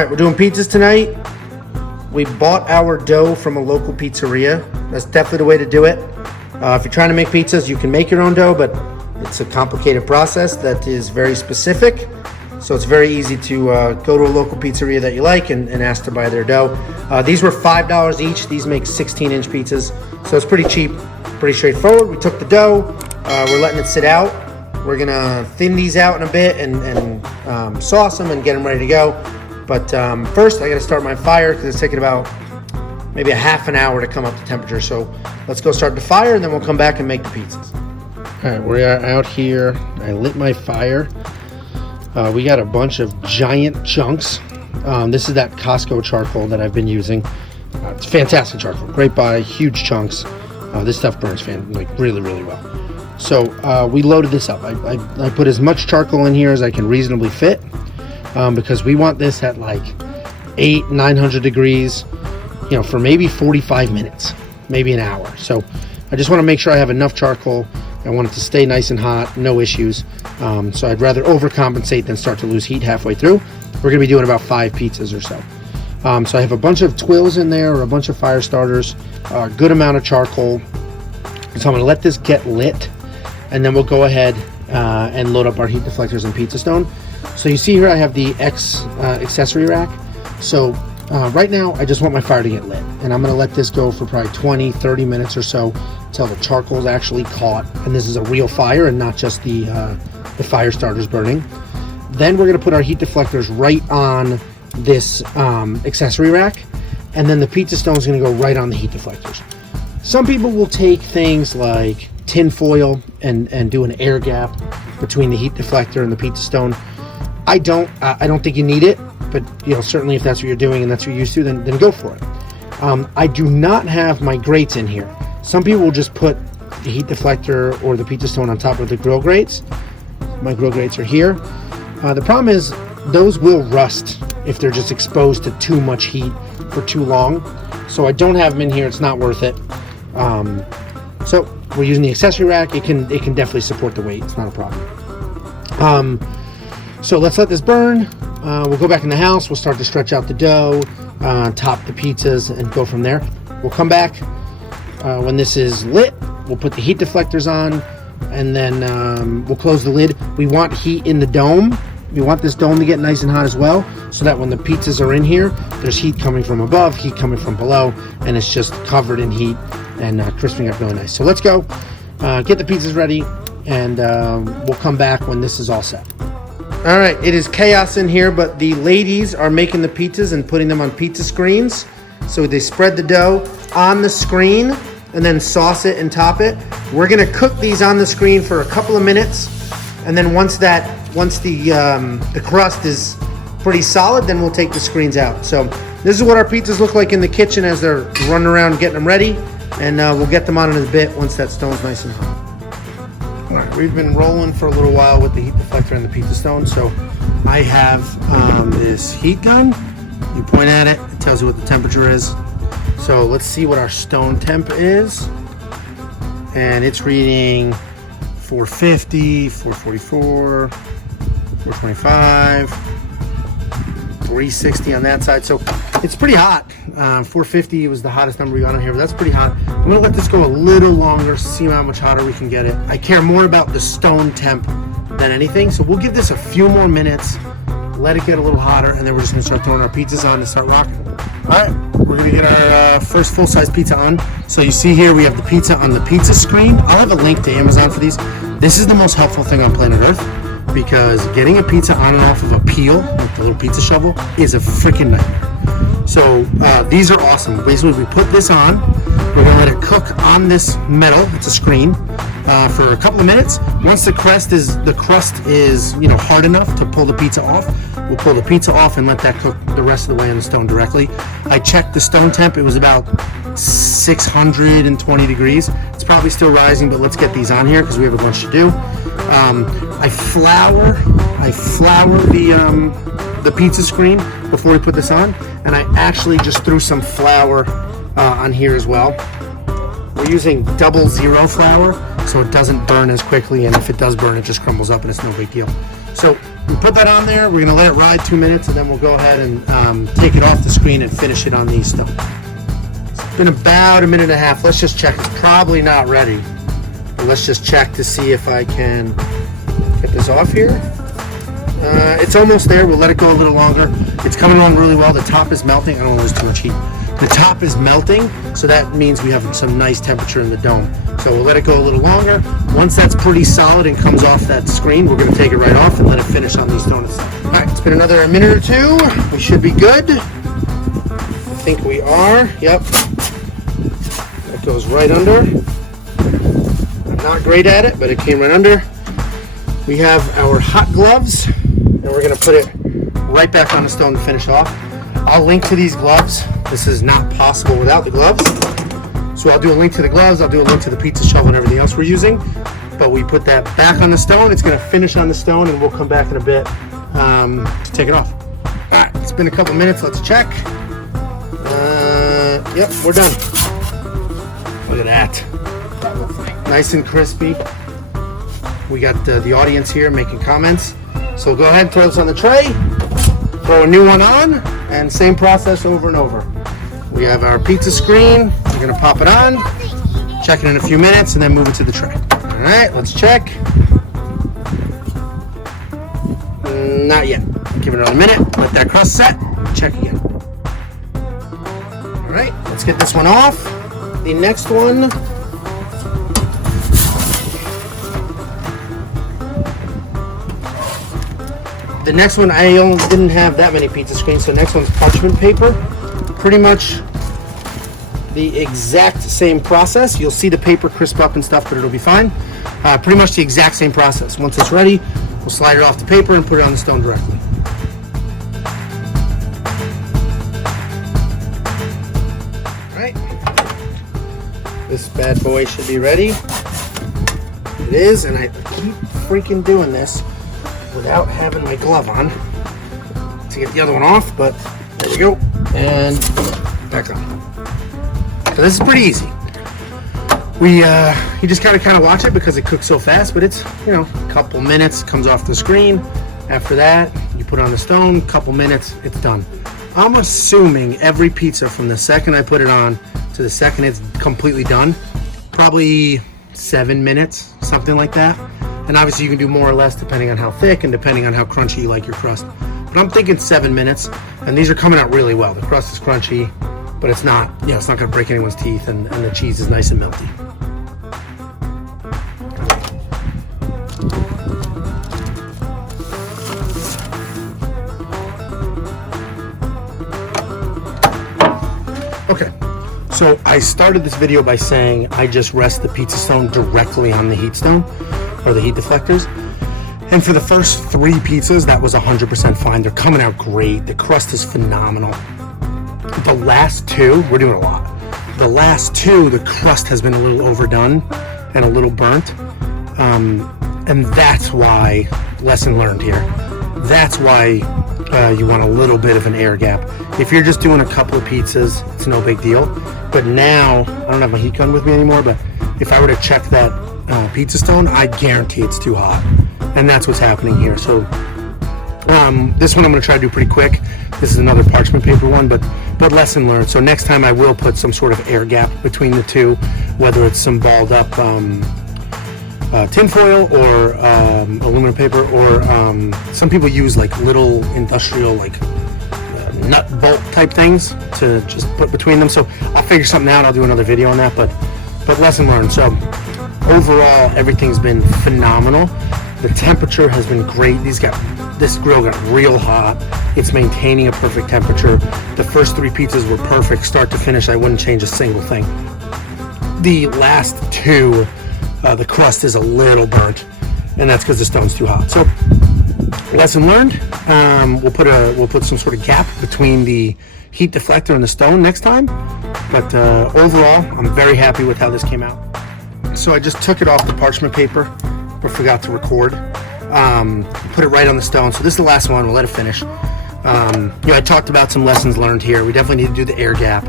All right, we're doing pizzas tonight. We bought our dough from a local pizzeria. That's definitely the way to do it. If you're trying to make pizzas, you can make your own dough, but it's a complicated process that is very specific. So it's very easy to go to a local pizzeria that you like and ask to buy their dough. These were $5 each. These make 16-inch pizzas. So it's pretty cheap, pretty straightforward. We took the dough. We're letting it sit out. We're gonna thin these out in a bit and sauce them and get them ready to go. But first I gotta start my fire because it's taking about maybe a half an hour to come up to temperature. So let's go start the fire and then we'll come back and make the pizzas. All right, we are out here. I lit my fire. We got a bunch of giant chunks. This is that Costco charcoal that I've been using. It's fantastic charcoal, great buy, huge chunks. This stuff burns really well. So we loaded this up. I put as much charcoal in here as I can reasonably fit. Because we want this at like 900 degrees, you know, for maybe 45 minutes, maybe an hour. So I just want to make sure I have enough charcoal. I want it to stay nice and hot, no issues. So I'd rather overcompensate than start to lose heat halfway through. We're gonna be doing about 5 pizzas or so. So I have a bunch of twills in there, or a bunch of fire starters, a good amount of charcoal. So I'm gonna let this get lit, and then we'll go ahead and load up our heat deflectors and pizza stone. So you see here I have the accessory rack. So right now I just want my fire to get lit, and I'm going to let this go for probably 20-30 minutes or so until the charcoal is actually caught and this is a real fire and not just the fire starters burning. Then we're going to put our heat deflectors right on this accessory rack, and then the pizza stone is going to go right on the heat deflectors. Some people will take things like tin foil and do an air gap between the heat deflector and the pizza stone. I don't think you need it, but you know, certainly if that's what you're doing and that's what you're used to, then go for it. I do not have my grates in here. Some people will just put the heat deflector or the pizza stone on top of the grill grates. My grill grates are here. The problem is those will rust if they're just exposed to too much heat for too long. So I don't have them in here. It's not worth it. So we're using the accessory rack. It can definitely support the weight. It's not a problem. So let's let this burn. We'll go back in the house. We'll start to stretch out the dough, top the pizzas, and go from there. We'll come back when this is lit. We'll put the heat deflectors on, and then we'll close the lid. We want heat in the dome. We want this dome to get nice and hot as well, so that when the pizzas are in here, there's heat coming from above, heat coming from below, and it's just covered in heat and crisping up really nice. So let's go get the pizzas ready, and we'll come back when this is all set. All right, it is chaos in here, but the ladies are making the pizzas and putting them on pizza screens. So they spread the dough on the screen and then sauce it and top it. We're gonna cook these on the screen for a couple of minutes, and then once the crust is pretty solid, then we'll take the screens out. So this is what our pizzas look like in the kitchen as they're running around getting them ready, and we'll get them on in a bit once that stone's nice and hot. All right, we've been rolling for a little while with the heat deflector and the pizza stone. So I have this heat gun. You point at it, it tells you what the temperature is. So let's see what our stone temp is. And it's reading 450, 444, 425, 360 on that side. So it's pretty hot. 450 was the hottest number we got on here, but that's pretty hot. I'm gonna let this go a little longer, see how much hotter we can get it. I care more about the stone temp than anything, so we'll give this a few more minutes, let it get a little hotter, and then we're just gonna start throwing our pizzas on and start rocking. All right, we're gonna get our first full-size pizza on. So you see here we have the pizza on the pizza screen. I'll have a link to Amazon for these. This is the most helpful thing on planet Earth, because getting a pizza on and off of a peel, like the little pizza shovel, is a freaking nightmare. So these are awesome. Basically, we put this on. We're gonna let it cook on this metal. It's a screen for a couple of minutes. Once the crust is hard enough to pull the pizza off, we'll pull the pizza off and let that cook the rest of the way on the stone directly. I checked the stone temp. It was about 620 degrees. It's probably still rising, but let's get these on here because we have a bunch to do. I flour the pizza screen before we put this on, and I actually just threw some flour on here as well. We're using 00 flour so it doesn't burn as quickly, and if it does burn, it just crumbles up and it's no big deal. So we put that on there. We're gonna let it ride 2 minutes, and then we'll go ahead and take it off the screen and finish it on these stones. It's been about a minute and a half. Let's just check. It's probably not ready. But let's just check to see if I can get this off here. It's almost there. We'll let it go a little longer. It's coming along really well. The top is melting. I don't want to lose too much heat. The top is melting, so that means we have some nice temperature in the dome. So we'll let it go a little longer. Once that's pretty solid and comes off that screen, we're going to take it right off and let it finish on these donuts. All right, it's been another minute or two. We should be good. I think we are. Yep. That goes right under. I'm not great at it, but it came right under. We have our hot gloves, and we're going to put it right back on the stone to finish off. I'll link to these gloves. This is not possible without the gloves. So I'll do a link to the gloves, I'll do a link to the pizza shovel and everything else we're using. But we put that back on the stone. It's gonna finish on the stone, and we'll come back in a bit to take it off. All right, it's been a couple minutes, let's check. Yep, we're done. Look at that. Nice and crispy. We got the audience here making comments. So go ahead and throw this on the tray, throw a new one on, and same process over and over. We have our pizza screen. We're gonna pop it on, check it in a few minutes, and then move it to the tray. All right, let's check. Not yet. Give it another minute. Let that crust set. Check again. All right, let's get this one off. The next one. The next one, I didn't have that many pizza screens, so next one's parchment paper. Pretty much the exact same process. You'll see the paper crisp up and stuff, but it'll be fine. Pretty much the exact same process. Once it's ready, we'll slide it off the paper and put it on the stone directly. All right, this bad boy should be ready. It is, and I keep freaking doing this without having my glove on to get the other one off, but there we go, and back on. So this is pretty easy. You just gotta kind of watch it because it cooks so fast, but it's, you know, a couple minutes, comes off the screen. After that, you put it on the stone, couple minutes, it's done. I'm assuming every pizza from the second I put it on to the second it's completely done, probably 7 minutes, something like that. And obviously you can do more or less depending on how thick and depending on how crunchy you like your crust. But I'm thinking 7 minutes, and these are coming out really well. The crust is crunchy, but it's not, you know, it's not gonna break anyone's teeth, and the cheese is nice and melty. Okay, so I started this video by saying I just rest the pizza stone directly on the heat stone, or the heat deflectors. And for the first 3 pizzas, that was 100% fine. They're coming out great. The crust is phenomenal. The last 2, we're doing a lot. The last 2, the crust has been a little overdone and a little burnt. And that's why, lesson learned here, that's why you want a little bit of an air gap. If you're just doing a couple of pizzas, it's no big deal. But now, I don't have my heat gun with me anymore, but if I were to check that pizza stone, I guarantee it's too hot. And that's what's happening here. So this one I'm going to try to do pretty quick. This is another parchment paper one, but lesson learned. So next time I will put some sort of air gap between the two, whether it's some balled up tin foil or aluminum paper, or some people use like little industrial like nut bolt type things to just put between them. So I'll figure something out. I'll do another video on that, but lesson learned. So overall, everything's been phenomenal. The temperature has been great. This grill got real hot. It's maintaining a perfect temperature. The first 3 pizzas were perfect, start to finish. I wouldn't change a single thing. The last 2, the crust is a little burnt, and that's because the stone's too hot. So, lesson learned. We'll put some sort of gap between the heat deflector and the stone next time. But overall, I'm very happy with how this came out. So I just took it off the parchment paper, but forgot to record. Put it right on the stone. So this is the last one. We'll let it finish. I talked about some lessons learned here. We definitely need to do the air gap.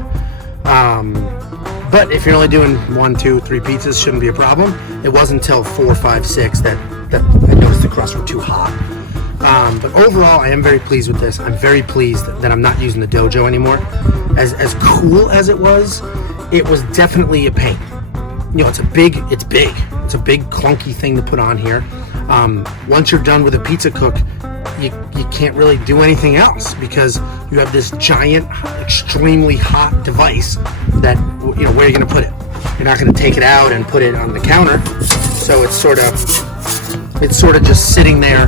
But if you're only doing 1, 2, 3 pizzas, shouldn't be a problem. It wasn't until 4, 5, 6 that I noticed the crusts were too hot. But overall, I am very pleased with this. I'm very pleased that I'm not using the DoJoe anymore. As cool as it was definitely a pain. You know, it's big. It's a big clunky thing to put on here. Once you're done with a pizza cook, you can't really do anything else because you have this giant, extremely hot device that, you know, where are you going to put it? You're not going to take it out and put it on the counter. So it's sort of just sitting there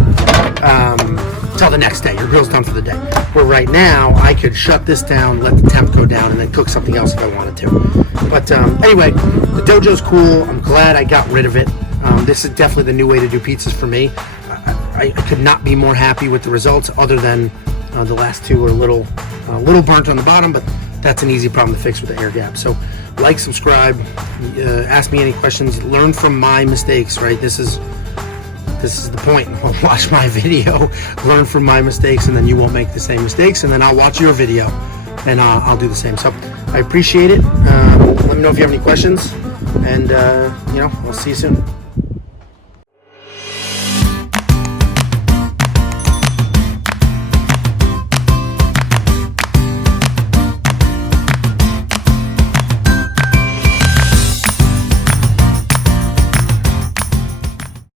till the next day. Your grill's done for the day. Where right now, I could shut this down, let the temp go down, and then cook something else if I wanted to. But anyway, the DoJoe's cool. I'm glad I got rid of it. This is definitely the new way to do pizzas for me. I could not be more happy with the results, other than the last two are a little burnt on the bottom, but that's an easy problem to fix with the air gap. So like, subscribe, ask me any questions, learn from my mistakes, right? This is the point. Watch my video, learn from my mistakes, and then you won't make the same mistakes, and then I'll watch your video and I'll do the same. So I appreciate it. Let me know if you have any questions, and you know, I'll see you soon.